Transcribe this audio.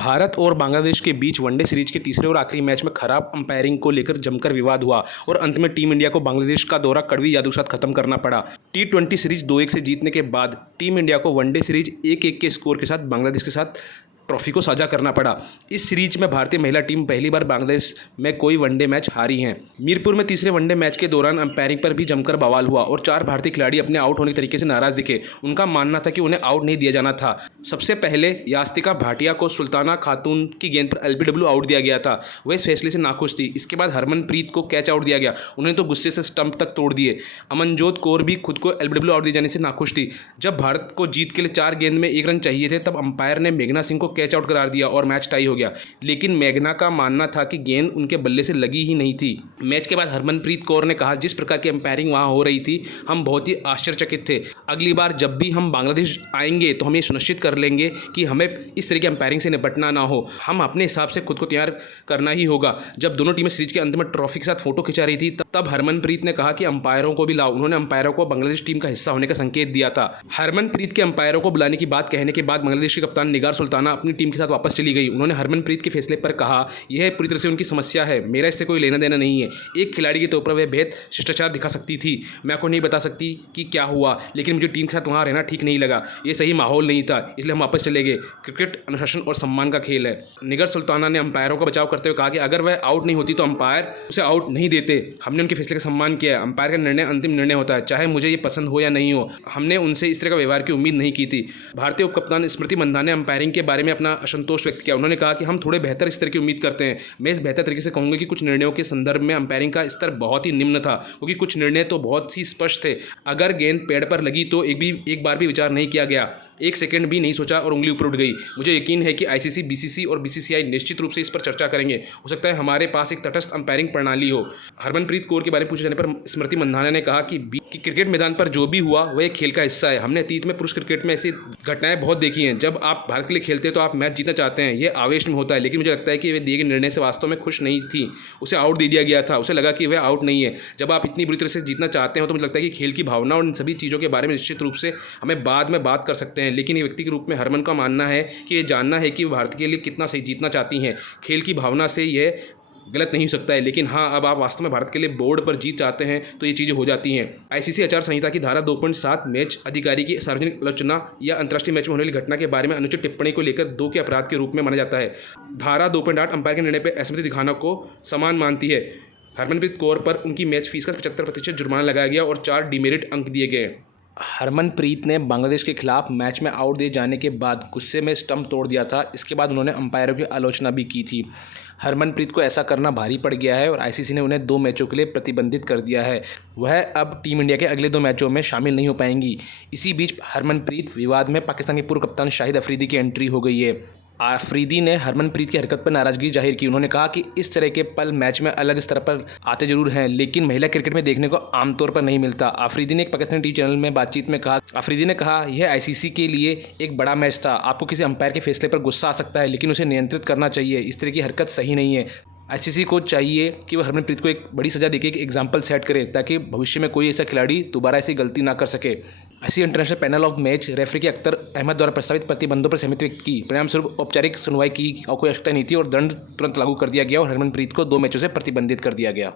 भारत और बांग्लादेश के बीच one day series के तीसरे और आखिरी मैच में खराब अंपायरिंग को लेकर जमकर विवाद हुआ और अंत में टीम इंडिया को बांग्लादेश का दौरा कड़वी यादों के साथ खत्म करना पड़ा। T20 सीरीज 2-1 से जीतने के बाद टीम इंडिया को वनडे सीरीज 1-1 के स्कोर के साथ बांग्लादेश के साथ ट्रॉफी को साझा करना पड़ा। इस सीरीज में भारतीय महिला टीम पहली बार बांग्लादेश में कोई वनडे मैच हारी है। मीरपुर में तीसरे वनडे मैच के दौरान अंपायरिंग पर भी जमकर बवाल हुआ और 4 भारतीय खिलाड़ी अपने आउट होने के तरीके से नाराज दिखे। उनका मानना था कि उन्हें आउट नहीं दिया जाना था। सबसे पहले यास्तिका भाटिया को सुल्ताना खातून की गेंद पर LBW आउट दिया गया था। वह इस फैसले से नाखुश थी। इसके बाद हरमनप्रीत को कैच आउट दिया गया। उन्हें तो गुस्से से स्टंप तक तोड़ दिए। अमनजोत कौर भी खुद को LBW आउट दिए जाने से नाखुश थी। जब भारत को जीत के लिए 4 गेंद में 1 रन चाहिए थे तब अंपायर ने मेघना सिंह को कैच आउट करार दिया और मैच टाई हो गया। लेकिन मेघना का मानना था कि गेंद उनके बल्ले से लगी ही नहीं थी। मैच के बाद हरमनप्रीत कौर ने कहा, जिस प्रकार की अंपायरिंग वहां हो रही थी हम बहुत ही आश्चर्यचकित थे। अगली बार जब भी हम बांग्लादेश आएंगे तो हम ये सुनिश्चित कर लेंगे कि हमें इस तरह की अंपायरिंग से निपटना ना हो। हम अपने हिसाब से खुद को तैयार करना ही होगा। जब दोनों टीमें सीरीज के अंत में ट्रॉफी के साथ फोटो खिंचा रही थी तब हरमनप्रीत ने कहा कि अंपायरों को भी लाओ। उन्होंने अंपायरों को बांग्लादेश टीम का हिस्सा होने का संकेत दिया था। हरमनप्रीत के अंपायरों को बुलाने की बात कहने के बाद बांग्लादेश की कप्तान निगार सुल्ताना अपनी टीम के साथ वापस चली गई। उन्होंने हरमनप्रीत के फैसले पर कहा, यह पूरी तरह से उनकी समस्या है, मेरा इससे कोई लेना देना नहीं है। एक खिलाड़ी के तौर पर वह बेहद शिष्टाचार दिखा सकती थी। मैं आपको नहीं बता सकती कि क्या हुआ, लेकिन मुझे टीम के साथ वहां रहना ठीक नहीं लगा। ये सही माहौल नहीं था, इसलिए हम वापस चले गए। क्रिकेट अनुशासन और सम्मान का खेल है। निगर सुल्ताना ने अंपायरों का बचाव करते हुए कहा कि अगर वह आउट नहीं होती तो अंपायर उसे आउट नहीं देते। हमने उनके फैसले का सम्मान किया है। अंपायर का निर्णय अंतिम निर्णय होता है, चाहे मुझे ये पसंद हो या नहीं हो। हमने उनसे इस तरह का व्यवहार की उम्मीद नहीं की थी। भारतीय उप कप्तान स्मृति मंधाना ने अंपायरिंग के बारे में अपना असंतोष व्यक्त किया। उन्होंने कहा कि हम थोड़े बेहतर स्तर की उम्मीद करते हैं। मैं इस बेहतर तरीके से कहूंगा कि कुछ निर्णयों के संदर्भ में अंपायरिंग का स्तर बहुत ही निम्न था, क्योंकि कुछ निर्णय तो बहुत ही स्पष्ट थे। अगर गेंद पेड़ पर लगी तो एक बार भी विचार नहीं किया गया, 1 सेकंड भी नहीं सोचा और उंगली ऊपर उठ गई। मुझे यकीन है कि ICC, BCC और BCCI निश्चित रूप से इस पर चर्चा करेंगे। हो सकता है हमारे पास एक तटस्थ अंपायरिंग प्रणाली हो। हरमनप्रीत कौर के बारे में पूछे जाने पर स्मृति मंधाना ने कहा कि क्रिकेट मैदान पर जो भी हुआ वह एक खेल का हिस्सा है। हमने अतीत में पुरुष क्रिकेट में ऐसी घटनाएं बहुत देखी हैं। जब आप भारत के लिए खेलते हैं तो आप मैच जीतना चाहते हैं, यह आवेश में होता है। लेकिन मुझे लगता है कि वे दिए गए निर्णय से वास्तव में खुश नहीं थी। उसे आउट दे दिया गया था, उसे लगा कि वह आउट नहीं है। जब आप इतनी बुरी तरह से जीतना चाहते हो तो मुझे लगता है कि खेल की भावना और इन सभी चीज़ों के बारे में निश्चित रूप से हमें बाद में बात कर सकते हैं। लेकिन ये व्यक्ति के रूप में हरमन का मानना है कि ये जानना है कि भारत के लिए कितना सही जीतना चाहती हैं। खेल की भावना से यह गलत नहीं हो सकता है। लेकिन हाँ, अब आप वास्तव में भारत के लिए बोर्ड पर जीत चाहते हैं तो ये चीज़ें हो जाती हैं। ICC आचार संहिता की धारा 2.7 मैच अधिकारी की सार्वजनिक आलोचना या अंतर्राष्ट्रीय मैच में होने वाली घटना के बारे में अनुचित टिप्पणी को लेकर 2 के अपराध के रूप में माना जाता है। धारा 2.8 अंपायर के निर्णय पर असहमति दिखाना को समान मानती है। हरमनप्रीत कौर पर उनकी मैच फीस का 75% जुर्माना लगाया गया और 4 डिमेरिट अंक दिए गए। हरमनप्रीत ने बांग्लादेश के खिलाफ मैच में आउट दिए जाने के बाद गुस्से में स्टंप तोड़ दिया था। इसके बाद उन्होंने अंपायरों की आलोचना भी की थी। हरमनप्रीत को ऐसा करना भारी पड़ गया है और ICC ने उन्हें 2 मैचों के लिए प्रतिबंधित कर दिया है। वह अब टीम इंडिया के अगले 2 मैचों में शामिल नहीं हो पाएंगी। इसी बीच हरमनप्रीत विवाद में पाकिस्तान के पूर्व कप्तान शाहिद अफरीदी की एंट्री हो गई है। अफरीदी ने हरमनप्रीत की हरकत पर नाराजगी जाहिर की। उन्होंने कहा कि इस तरह के पल मैच में अलग स्तर पर आते जरूर हैं, लेकिन महिला क्रिकेट में देखने को आमतौर पर नहीं मिलता। अफरीदी ने एक पाकिस्तानी टीवी चैनल में बातचीत में कहा, अफरीदी ने कहा, यह ICC के लिए एक बड़ा मैच था। आपको किसी अंपायर के फैसले पर गुस्सा आ सकता है, लेकिन उसे नियंत्रित करना चाहिए। इस तरह की हरकत सही नहीं है। ICC को चाहिए कि वह हरमनप्रीत को एक बड़ी सजा देकर एक एग्जाम्पल सेट करे ताकि भविष्य में कोई ऐसा खिलाड़ी दोबारा ऐसी गलती ना कर सके। ICC international panel of match referee के अख्तर अहमद द्वारा प्रस्तावित प्रतिबंधों पर सहमति व्यक्त की। परिणामस्वरूप औपचारिक सुनवाई की और कोई आवश्यकता नहीं थी और दंड तुरंत लागू कर दिया गया और हरमनप्रीत को 2 मैचों से प्रतिबंधित कर दिया गया।